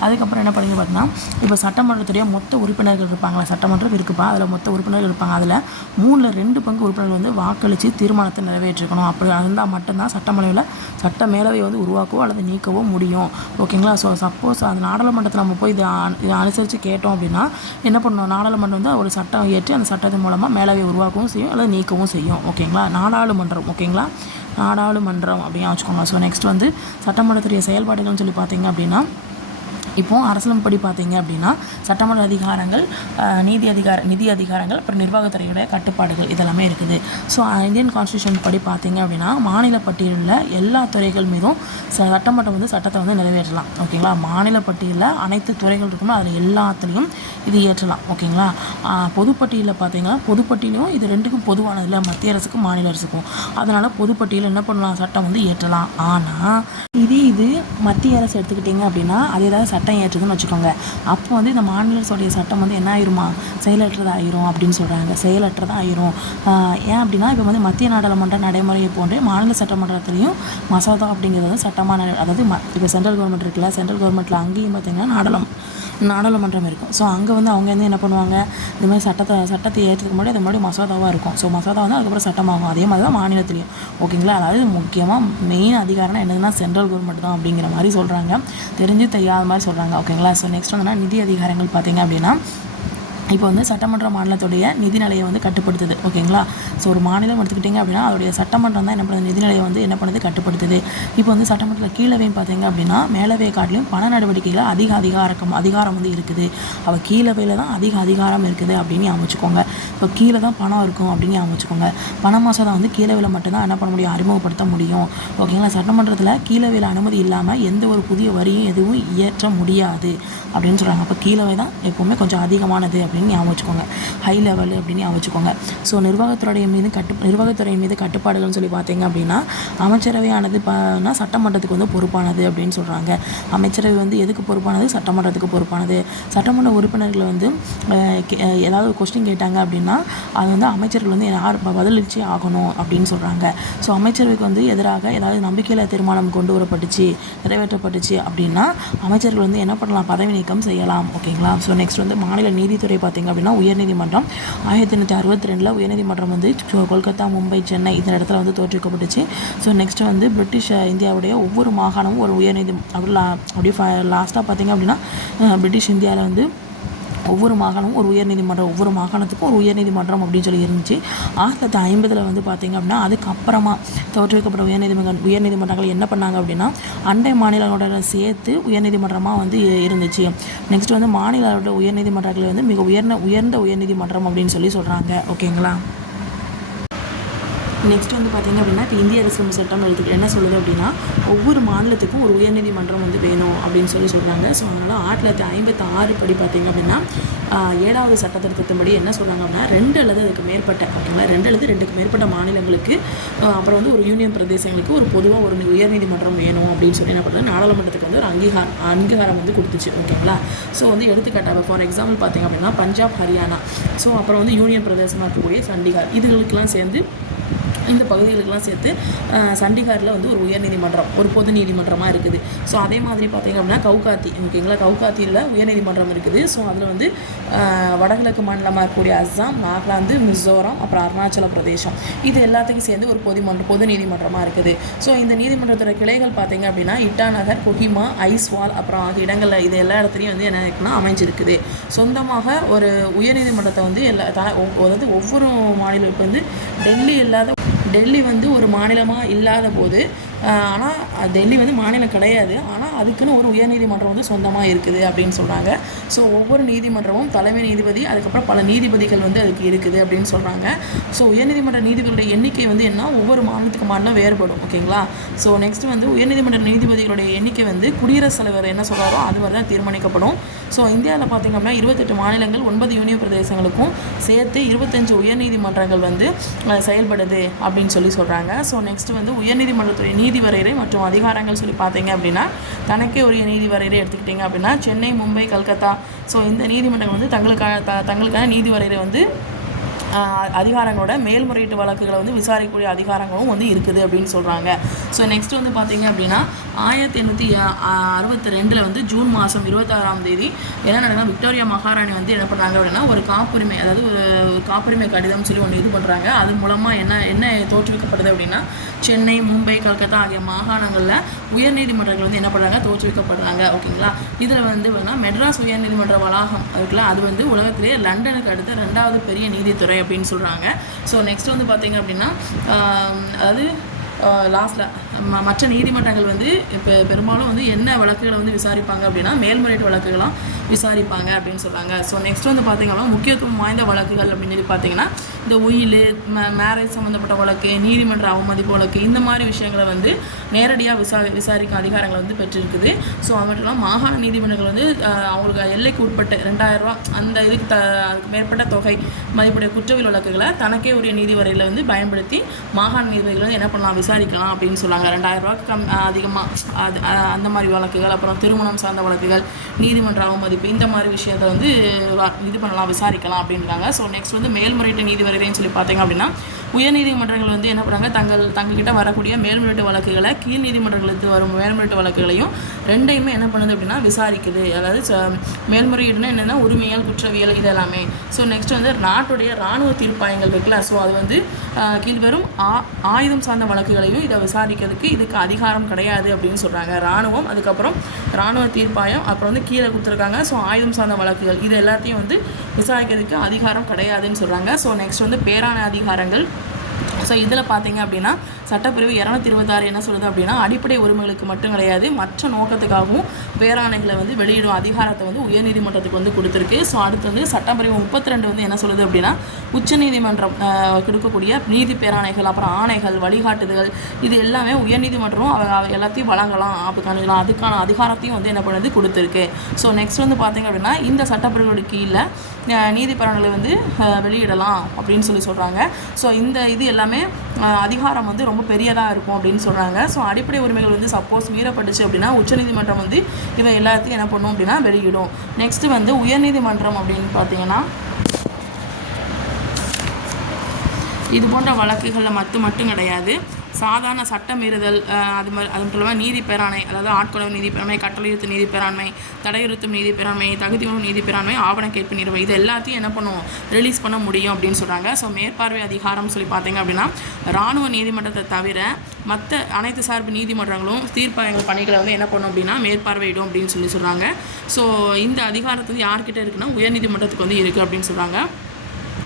அதுக்கப்புறம் என்ன பண்ணுங்க பார்த்தீங்கன்னா இப்போ சட்டமன்றத்துடைய மொத்த உறுப்பினர்கள் இருப்பாங்களா சட்டமன்றம் இருக்குப்பா அதில் மொத்த உறுப்பினர்கள் இருப்பாங்க. அதில் மூணில் ரெண்டு ரெண்டு பங்கு உறுப்பினர்கள் வந்து வாக்களித்து தீர்மானத்தை நிறைவேற்றிருக்கணும். அப்படி இருந்தால் மட்டும்தான் சட்டமன்றத்தில் சட்ட மேலவை வந்து உருவாக்கவோ அல்லது நீக்கவோ முடியும். ஓகேங்களா? ஸோ சப்போஸ் அந்த நாடாளுமன்றத்தில் நம்ம போய் இதை அனு- இதை அனுசரித்து கேட்டோம் அப்படின்னா என்ன பண்ணணும் நாடாளுமன்றம் வந்து ஒரு சட்டம் ஏற்றி அந்த சட்டத்தின் மூலமாக மேலவை உருவாக்கவும் செய்யும் அல்லது நீக்கவும் செய்யும். ஓகேங்களா? நாடாளுமன்றம். ஓகேங்களா? நாடாளுமன்றம் அப்படின்னு வச்சுக்கோங்க. ஸோ நெக்ஸ்ட் வந்து சட்டமன்றத்துடைய செயல்பாடுகள்னு சொல்லி பார்த்தீங்க அப்படின்னா இப்போ அரசியலமைப்படி பார்த்தீங்க அப்படின்னா சட்டமன்ற அதிகாரங்கள் நீதி அதிகார நிதி அதிகாரங்கள் அப்புறம் நிர்வாகத்துறையுடைய கட்டுப்பாடுகள் இதெல்லாமே இருக்குது. ஸோ இந்தியன் கான்ஸ்டியூஷன் படி பார்த்தீங்க அப்படின்னா மாநில பட்டியலில் எல்லா துறைகள் மீதும் ச- சட்டமன்றம் வந்து சட்டத்தை வந்து நிறைவேற்றலாம். ஓகேங்களா? மாநில பட்டியலில் அனைத்து துறைகள் இருக்குமோ அதில் எல்லாத்துலேயும் இது ஏற்றலாம். ஓகேங்களா? பொதுப்பட்டியலில் பார்த்தீங்கன்னா பொதுப்பட்டியலையும் இது ரெண்டுக்கும் பொதுவானது இல்லை. மத்திய அரசுக்கும் மாநில அரசுக்கும். அதனால் பொதுப்பட்டியலில் என்ன பண்ணலாம்? சட்டம் வந்து ஏற்றலாம். ஆனால் இதே இது மத்திய அரசு எடுத்துக்கிட்டிங்க அப்படின்னா அது ஏதாவது சட்டம் ஏற்றுதுன்னு வச்சுக்கோங்க. அப்போ வந்து இந்த மாநில சட்டம் வந்து என்ன ஆயிருமா? செயலற்றது ஆயிரும் அப்படின்னு சொல்கிறாங்க செயலற்றதாக ஆயிரும் ஏன் அப்படின்னா இப்போ வந்து மத்திய நாடாளுமன்ற நடைமுறையை போன்று மாநில சட்டமன்றத்திலையும் மசோதா அப்படிங்கிறது வந்து சட்டமான அதாவது இப்போ சென்ட்ரல் கவர்மெண்ட் இருக்குல்ல சென்ட்ரல் கவர்மெண்ட்டில் அங்கேயும் பார்த்திங்கன்னா நாடாளும் நாடாளுமன்றம் இருக்கும். ஸோ அங்கே வந்து அவங்க வந்து என்ன பண்ணுவாங்க? இந்த மாதிரி சட்டத்தை சட்டத்தை ஏற்றதுக்கு முன்னாடி அது முன்னாடி மசோதாவாக இருக்கும். ஸோ மசோதா வந்து அதுக்கப்புறம் சட்டமாகும். அதே மாதிரி தான் மாநிலத்திலையும். ஓகேங்களா அதாவது முக்கியமாக மெயின் அதிகாரம் என்னதுன்னா சென்ட்ரல் கவர்மெண்ட் தான் அப்படிங்கிற மாதிரி சொல்கிறாங்க தெரிஞ்சு தெரியாத மாதிரி சொல்கிறாங்க ஓகேங்களா ஸோ நெக்ஸ்ட் வந்து நிதி அதிகாரங்கள் பார்த்தீங்க அப்படின்னா இப்போ வந்து சட்டமன்ற மாநிலத்துடைய நிதிநிலையை வந்து கட்டுப்படுத்துது ஓகேங்களா? ஸோ ஒரு மாநிலம் எடுத்துக்கிட்டிங்க அப்படின்னா அதோடைய சட்டமன்றம் தான் என்ன பண்ணுது? நிதிநிலையை வந்து என்ன பண்ணுது? கட்டுப்படுத்துது. இப்போ வந்து சட்டமன்றத்தில் கீழவையும் பார்த்தீங்க அப்படின்னா மேலவை காட்டிலும் பண நடவடிக்கையில் அதிக அதிகாரம் அதிகாரம் வந்து இருக்குது. அவள் கீழவையில் தான் அதிக அதிகாரம் இருக்குது அப்படின்னு அமைச்சுக்கோங்க. ஸோ கீழே தான் பணம் இருக்கும் அப்படின்னு அமைச்சுக்கோங்க. பண மசோதா வந்து கீழவையில் மட்டும்தான் என்ன பண்ண முடியும்? அறிமுகப்படுத்த முடியும். ஓகேங்களா? சட்டமன்றத்தில் கீழவையில் அனுமதி இல்லாமல் எந்த ஒரு புதிய வரியும் எதுவும் இயற்ற முடியாது அப்படின்னு சொல்கிறாங்க அப்போ கீழவை தான் எப்போவுமே கொஞ்சம் அதிகமானது அப்படின்னு ஞாபகம் வச்சுக்கோங்க. ஹை லெவல் அப்படின்னு ஞாபகம் வச்சுக்கோங்க. ஸோ நிர்வாகத்துறையின் மீது கட்டு நிர்வாகத்துறை மீது கட்டுப்பாடுகள்னு சொல்லி பார்த்தீங்க அப்படின்னா அமைச்சரவையானது பா சட்டமன்றத்துக்கு வந்து பொறுப்பானது அப்படின்னு சொல்கிறாங்க அமைச்சரவை வந்து எதுக்கு பொறுப்பானது? சட்டமன்றத்துக்கு பொறுப்பானது. சட்டமன்ற உறுப்பினர்கள் வந்து கே- ஏதாவது ஒரு கொஸ்டின் கேட்டாங்க அப்படின்னா அது வந்து அமைச்சர்கள் வந்து யார் ப- பதிலளிச்சே ஆகணும் அப்படின்னு சொல்கிறாங்க ஸோ அமைச்சரவைக்கு வந்து எதிராக ஏதாவது நம்பிக்கையில் தீர்மானம் கொண்டு வரப்பட்டுச்சு நிறைவேற்றப்பட்டுச்சு அப்படின்னா அமைச்சர்கள் வந்து என்ன பண்ணலாம்? பதவி நீக்கம் செய்யலாம். ஓகேங்களா ஸோ நெக்ஸ்ட் வந்து மாநில நீதித்துறை பார்த்தீங்க அப்படின்னா உயர்நீதிமன்றம். ஆயிரத்தி எண்ணூற்றி அறுபத்தி ரெண்டில் உயர்நீதிமன்றம் வந்து கொல்கத்தா மும்பை சென்னை இந்த இடத்துல வந்து தோற்றுவிக்கப்பட்டுச்சு. ஸோ நெக்ஸ்ட் வந்து பிரிட்டிஷ் இந்தியாவுடைய ஒவ்வொரு மாகாணமும் ஒரு உயர்நீதி அப்படி லா அப்படியே லாஸ்ட்டாக பார்த்தீங்க அப்படின்னா பிரிட்டிஷ் இந்தியாவில் வந்து ஒவ்வொரு மாகாணமும் ஒரு உயர்நீதிமன்றம் ஒவ்வொரு மாகாணத்துக்கும் ஒரு உயர்நீதிமன்றம் அப்படின்னு சொல்லி இருந்துச்சு. ஆயிரத்தி தொள்ளாயிரத்தி ஐம்பதில் வந்து பார்த்திங்க அப்படின்னா அதுக்கப்புறமா தோற்றுவிக்கப்பட்ட உயர்நீதிமன்றம் உயர்நீதிமன்றங்கள் என்ன பண்ணாங்க அப்படின்னா அண்டை மாநிலங்களோட சேர்த்து உயர்நீதிமன்றமாக வந்து இருந்துச்சு. நெக்ஸ்ட் வந்து மாநிலங்களோட உயர்நீதிமன்றங்கள் வந்து மிக உயர்ந்த உயர்ந்த உயர்நீதிமன்றம் அப்படின்னு சொல்லி சொல்கிறாங்க ஓகேங்களா நெக்ஸ்ட் வந்து பார்த்தீங்க அப்படின்னா இப்போ இந்திய அரசு சட்டம் எடுத்து என்ன சொல்லுது அப்படின்னா ஒவ்வொரு மாநிலத்துக்கும் ஒரு உயர்நீதிமன்றம் வந்து வேணும் அப்படின்னு சொல்லி சொல்கிறாங்க ஸோ அதனால் ஆயிரத்தி தொள்ளாயிரத்தி ஐம்பத்தி ஆறு படி பார்த்திங்க அப்படின்னா ஏழாவது சட்ட திருத்தத்தின்படி என்ன சொல்கிறாங்க அப்படின்னா ரெண்டு அல்லது அதுக்கு மேற்பட்ட ஓகேங்களா? ரெண்டு அல்லது ரெண்டுக்கு மேற்பட்ட மாநிலங்களுக்கு அப்புறம் வந்து ஒரு யூனியன் பிரதேசங்களுக்கு ஒரு பொதுவாக ஒரு உயர்நீதிமன்றம் வேணும் அப்படின்னு சொல்லி என்ன பண்ணுறது நாடாளுமன்றத்துக்கு வந்து ஒரு அங்கீகாரம் அங்கீகாரம் வந்து கொடுத்துச்சு ஓகேங்களா? ஸோ வந்து எடுத்துக்காட்டாக ஃபார் எக்ஸாம்பிள் பார்த்தீங்க அப்படின்னா பஞ்சாப் ஹரியானா. ஸோ அப்புறம் வந்து யூனியன் பிரதேசமாக இருக்கக்கூடிய சண்டிகார். இதுகளுக்கெல்லாம் சேர்ந்து இந்த பகுதிகளுக்கெல்லாம் சேர்த்து சண்டிகாரில் வந்து ஒரு உயர்நீதிமன்றம் ஒரு பொது நீதிமன்றமாக இருக்குது. ஸோ அதே மாதிரி பார்த்தீங்க அப்படின்னா கவுகாத்தி ஓகேங்களா கவுகாத்தியில் உயர்நீதிமன்றம் இருக்குது. ஸோ அதில் வந்து வடகிழக்கு மாநிலமாக இருக்கக்கூடிய அஸ்ஸாம் நாகாலாந்து மிசோரம் அப்புறம் அருணாச்சல பிரதேசம். இது எல்லாத்துக்கும் சேர்ந்து ஒரு பொது பொது நீதிமன்றமாக இருக்குது. ஸோ இந்த நீதிமன்றத்தோட கிளைகள் பார்த்தீங்க அப்படின்னா இட்டாநகர் கொஹிமா ஐஸ்வால் அப்புறம் ஆகிய இடங்களில் இது எல்லா இடத்துலையும் வந்து என்ன இருக்குன்னா அமைஞ்சிருக்குது. சொந்தமாக ஒரு உயர்நீதிமன்றத்தை வந்து எல்லா த அதாவது ஒவ்வொரு மாநிலம் இப்போ வந்து டெல்லி இல்லாத டெல்லி வந்து ஒரு மாநிலமாக இல்லாத போது ஆனால் டெல்லி வந்து மாநிலம் கிடையாது. ஆனால் அதுக்குன்னு ஒரு உயர்நீதிமன்றம் வந்து சொந்தமாக இருக்குது அப்படின்னு சொல்கிறாங்க ஸோ ஒவ்வொரு நீதிமன்றமும் தலைமை நீதிபதி அதுக்கப்புறம் பல நீதிபதிகள் வந்து அதுக்கு இருக்குது அப்படின்னு சொல்கிறாங்க ஸோ உயர்நீதிமன்ற நீதிபதிகளுடைய எண்ணிக்கை வந்து என்ன? ஒவ்வொரு மாநிலத்துக்கு மாநிலம் வேறுபடும் ஓகேங்களா? ஸோ நெக்ஸ்ட் வந்து உயர்நீதிமன்ற நீதிபதிகளுடைய எண்ணிக்கை வந்து குடியரசுத் தலைவர் என்ன சொல்கிறாரோ அது மாதிரி தான் தீர்மானிக்கப்படும். ஸோ இந்தியாவில் பார்த்திங்க அப்படின்னா இருபத்தெட்டு மாநிலங்கள் ஒன்பது யூனியன் பிரதேசங்களுக்கும் சேர்த்து இருபத்தஞ்சு உயர்நீதிமன்றங்கள் வந்து செயல்படுது அப்படின்னு சொல்லி சொல்கிறாங்க ஸோ நெக்ஸ்ட் வந்து உயர்நீதிமன்றத்துடைய நீதி வரையறை மற்றும் அதிகாரங்கள் சொல்லி பார்த்தீங்க அப்படின்னா தனக்கே உரிய நீதி வரையறை எடுத்துக்கிட்டிங்க அப்படின்னா சென்னை மும்பை கல்கத்தா. ஸோ இந்த நீதிமன்றங்கள் வந்து தங்களுக்கான த தங்களுக்கான நீதி வரையறை வந்து அதிகாரங்களோட மேல்முறையீட்டு வழக்குகளை வந்து விசாரிக்கக்கூடிய அதிகாரங்களும் வந்து இருக்குது அப்படின்னு சொல்கிறாங்க ஸோ நெக்ஸ்ட் வந்து பார்த்தீங்க அப்படின்னா ஆயிரத்தி எண்ணூற்றி அறுபத்தி ரெண்டில் வந்து ஜூன் மாதம் இருபத்தாறாம் தேதி என்ன நடக்குதுன்னா விக்டோரியா மகாராணி வந்து என்ன பண்ணாங்க அப்படின்னா ஒரு காப்புரிமை அதாவது ஒரு ஒரு காப்புரிமை கடிதம் சொல்லி ஒன்று இது பண்ணுறாங்க அது மூலமாக என்ன என்ன தோற்றுவிக்கப்படுது அப்படின்னா சென்னை மும்பை கல்கத்தா ஆகிய மாகாணங்களில் உயர்நீதிமன்றங்கள் வந்து என்ன பண்ணுறாங்க தோற்றுவிக்கப்படுறாங்க. ஓகேங்களா? இதில் வந்து பார்த்தீங்கன்னா மெட்ராஸ் உயர்நீதிமன்ற வளாகம் இருக்குல்ல அது வந்து உலகத்திலேயே லண்டனுக்கு அடுத்த ரெண்டாவது பெரிய நீதித்துறை அப்படின்னு சொல்கிறாங்க ஸோ நெக்ஸ்ட் வந்து பார்த்தீங்க அப்படின்னா அதாவது லாஸ்ட்டில் மற்ற நீதிமன்றங்கள் வந்து இப்போ பெரும்பாலும் வந்து என்ன வழக்குகளை வந்து விசாரிப்பாங்க அப்படின்னா மேல்முறையீட்டு வழக்குகளாம் விசாரிப்பாங்க அப்படின்னு சொல்கிறாங்க ஸோ நெக்ஸ்ட் வந்து பார்த்தீங்கன்னா முக்கியத்துவம் வாய்ந்த வழக்குகள் அப்படின்னு சொல்லி பார்த்தீங்கன்னா இந்த உயில் மேரேஜ் சம்மந்தப்பட்ட வழக்கு நீதிமன்ற அவமதிப்பு வழக்கு இந்த மாதிரி விஷயங்களை வந்து நேரடியாக விசா விசாரிக்கும் அதிகாரங்கள் வந்து பெற்றிருக்குது. ஸோ அது மட்டும் இல்லாமல் மாகாண நீதிமன்றங்கள் வந்து அவங்களுக்கு எல்லைக்கு உட்பட்ட ரெண்டாயிரரூவா அந்த இதுக்கு த அதுக்கு மேற்பட்ட தொகை மதிப்புடைய குற்றவியல் வழக்குகளை தனக்கே உரிய நீதிவரையில் வந்து பயன்படுத்தி மாகாண நீதிபதிகள் வந்து என்ன பண்ணலாம் விசாரிக்கலாம் அப்படின்னு சொல்லுவாங்க ரெண்டாயிரம் ரூபாய்க்கு கம் அதிகமாக அது அந்த மாதிரி வழக்குகள் அப்புறம் திருமணம் சார்ந்த வழக்குகள் நீதிமன்ற அவமதிப்பு இந்த மாதிரி விஷயத்தை வந்து இது பண்ணலாம் விசாரிக்கலாம் அப்படின்றாங்க. ஸோ நெக்ஸ்ட் வந்து மேல்முறையீட்டு நீதி வரையறைன்னு சொல்லி பார்த்தீங்க அப்படின்னா உயர்நீதிமன்றங்கள் வந்து என்ன பண்ணுறாங்க தங்கள் தங்கக்கிட்ட வரக்கூடிய மேல்முறையீட்டு வழக்குகளை கீழ் நீதிமன்றங்களுக்கு வரும் மேல்முறையீட்டு வழக்குகளையும் ரெண்டையுமே என்ன பண்ணுது அப்படின்னா விசாரிக்குது. அதாவது ச- மேல்முறையீடுனா என்னென்னா உரிமையல் குற்றவியல் இது எல்லாமே ஸோ நெக்ஸ்ட் வந்து நாட்டுடைய இராணுவ தீர்ப்பாயங்கள் இருக்குல்ல? ஸோ அது வந்து கீழ்வரும் ஆ ஆயுதம் சார்ந்த வழக்குகளையும் இதை விசாரிக்கிறதுக்கு இதுக்கு அதிகாரம் கிடையாது அப்படின்னு சொல்கிறாங்க இராணுவம் அதுக்கப்புறம் இராணுவ தீர்ப்பாயம் அப்புறம் வந்து கீழே கொடுத்துருக்காங்க. ஸோ ஆயுதம் சார்ந்த வழக்குகள் இது எல்லாத்தையும் வந்து விசாரிக்கிறதுக்கு அதிகாரம் கிடையாதுன்னு சொல்கிறாங்க ஸோ நெக்ஸ்ட் வந்து பேரான அதிகாரங்கள். ஸோ இதில் பார்த்தீங்க அப்படின்னா சட்டப்பிரிவு இரநூத்தி இருபத்தாறு என்ன சொல்லுது அப்படின்னா அடிப்படை உரிமைகளுக்கு மட்டும் கிடையாது மற்ற நோக்கத்துக்காகவும் பேராணைகளை வந்து வெளியிடும் அதிகாரத்தை வந்து உயர்நீதிமன்றத்துக்கு வந்து கொடுத்துருக்கு. ஸோ அடுத்து வந்து சட்டப்பிரிவு முப்பத்தி ரெண்டு வந்து என்ன சொல்லுது அப்படின்னா உச்சநீதிமன்றம் கொடுக்கக்கூடிய நீதி பேராணைகள் அப்புறம் ஆணைகள் வழிகாட்டுதல் இது எல்லாமே உயர்நீதிமன்றம் அவங்க எல்லாத்தையும் வழங்கலாம். அதுக்கான அதுக்கான அதிகாரத்தையும் வந்து என்ன பண்ணுது? கொடுத்துருக்கு. ஸோ நெக்ஸ்ட் வந்து பார்த்தீங்க அப்படின்னா இந்த சட்டப்பிரிவுகளுக்கு கீழே அஹ், நீதி பேராணைகளை வந்து வெளியிடலாம் அப்படின்னு சொல்லி சொல்கிறாங்க ஸோ இந்த இது எல்லாமே அதிகாரம் வந்து ரொம்ப பெரியதாக இருக்கும் அப்படின்னு சொல்கிறாங்க ஸோ அடிப்படை உரிமைகள் வந்து சப்போஸ் மீறப்பட்டுச்சு அப்படின்னா உச்சநீதிமன்றம் வந்து இவை எல்லாத்தையும் என்ன பண்ணும் அப்படின்னா வெளியிடும். நெக்ஸ்ட் வந்து உயர்நீதிமன்றம் அப்படின்னு பார்த்தீங்கன்னா இது போன்ற வழக்குகளில் மட்டும் மட்டும் கிடையாது. சாதாரண சட்ட மீறுதல் அது மாதிரி அது மட்டும் நீதி பேராணை அதாவது ஆட்கொணவு நீதி பேராண்மை கட்டளையுறுத்து நீதி பேராண்மை தடையுறுத்தும் நீதி பேராண்மை தகுதி நீதி பேராண்மை ஆவண கேட்பு நிறுவனம் இது எல்லாத்தையும் என்ன பண்ணும் ரிலீஸ் பண்ண முடியும் அப்படின்னு சொல்கிறாங்க ஸோ மேற்பார்வை அதிகாரம் சொல்லி பார்த்தீங்க அப்படின்னா இராணுவ நீதிமன்றத்தை தவிர மற்ற அனைத்து சார்பு நீதிமன்றங்களும் தீர்ப்பாயங்கள் பணிகளை வந்து என்ன பண்ணும் அப்படின்னா மேற்பார்வையிடும் அப்படின்னு சொல்லி சொல்கிறாங்க ஸோ இந்த அதிகாரத்து வந்து யார்கிட்ட இருக்குன்னா உயர்நீதிமன்றத்துக்கு வந்து இருக்குது அப்படின்னு சொல்கிறாங்க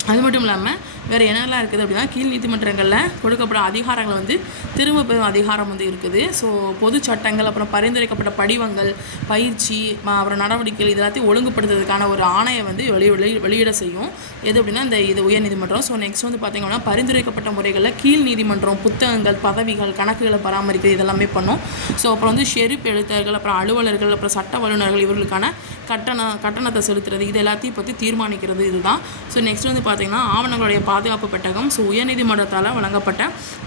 அது மட்டும் இல்லாமல் வேறு என்னெல்லாம் இருக்குது அப்படின்னா கீழ் நீதிமன்றங்களில் கொடுக்கப்படும் அதிகாரங்கள் வந்து திரும்ப பெறும் அதிகாரம் வந்து இருக்குது. ஸோ பொது சட்டங்கள் அப்புறம் பரிந்துரைக்கப்பட்ட படிவங்கள் பயிற்சி அப்புறம் நடவடிக்கைகள் இதெல்லாத்தையும் ஒழுங்குபடுத்துறதுக்கான ஒரு ஆணையை வந்து வெளி வெளி வெளியிட செய்யும். எது அப்படின்னா இந்த இது உயர்நீதிமன்றம் ஸோ நெக்ஸ்ட் வந்து பார்த்தீங்கன்னா பரிந்துரைக்கப்பட்ட முறைகளில் கீழ் நீதிமன்றம் புத்தகங்கள் பதவிகள் கணக்குகளை பராமரிக்கிறது இதெல்லாமே பண்ணும். ஸோ அப்புறம் வந்து ஷெரிப் எழுத்தர்கள் அப்புறம் அலுவலர்கள் அப்புறம் சட்ட வல்லுநர்கள் இவர்களுக்கான கட்டண கட்டணத்தை செலுத்துறது இது எல்லாத்தையும் பற்றி தீர்மானிக்கிறது இதுதான். ஸோ நெக்ஸ்ட் வந்து பார்த்திங்கன்னா ஆவணங்களுடைய பாதுகாப்பு பெட்டகம் ஸோ உயர்நீதிமன்றத்தால் வழங்கப்பட்ட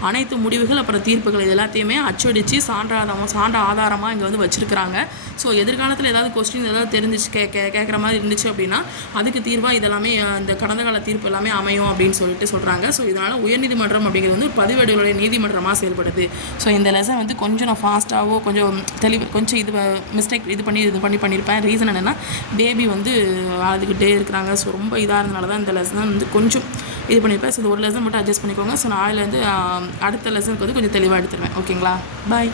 அனைத்து முடிவுகள் அப்புறம் தீர்ப்புகள் இது எல்லாத்தையுமே அச்சடித்து சான்றாதமாக சான்ற ஆதாரமாக இங்கே வந்து வச்சுருக்கிறாங்க. ஸோ எதிர்காலத்தில் ஏதாவது கொஸ்டின் ஏதாவது தெரிஞ்சிச்சு கே கே கேட்குற மாதிரி இருந்துச்சு அப்படின்னா அதுக்கு தீர்வாக இதெல்லாமே இந்த கடந்த கால தீர்ப்பு எல்லாமே அமையும் அப்படின்னு சொல்லிட்டு சொல்கிறாங்க ஸோ இதனால் உயர்நீதிமன்றம் அப்படிங்கிறது வந்து பதிவேடுகளுடைய நீதிமன்றமாக செயல்படுது. ஸோ இந்த லெசன் வந்து கொஞ்சம் நான் ஃபாஸ்ட்டாகவோ கொஞ்சம் தெளிவு கொஞ்சம் இது மிஸ்டேக் இது பண்ணி இது பண்ணி பண்ணியிருப்பேன் ரீசன் என்னென்னா பேபி வந்து அழுதுகிட்டே இருக்கிறாங்க. ஸோ ரொம்ப இதாக இருந்தனால தான் இந்த லெசன் வந்து கொஞ்சம் இது பண்ணியிருப்பேன். ஸோ இந்த ஒரு லெசன் மட்டும் அட்ஜஸ்ட் பண்ணிக்கோங்க. ஸோ நாளையிலேருந்து அடுத்த லெசனுக்கு வந்து கொஞ்சம் தெளிவாக எடுத்துருவேன். ஓகேங்களா பாய்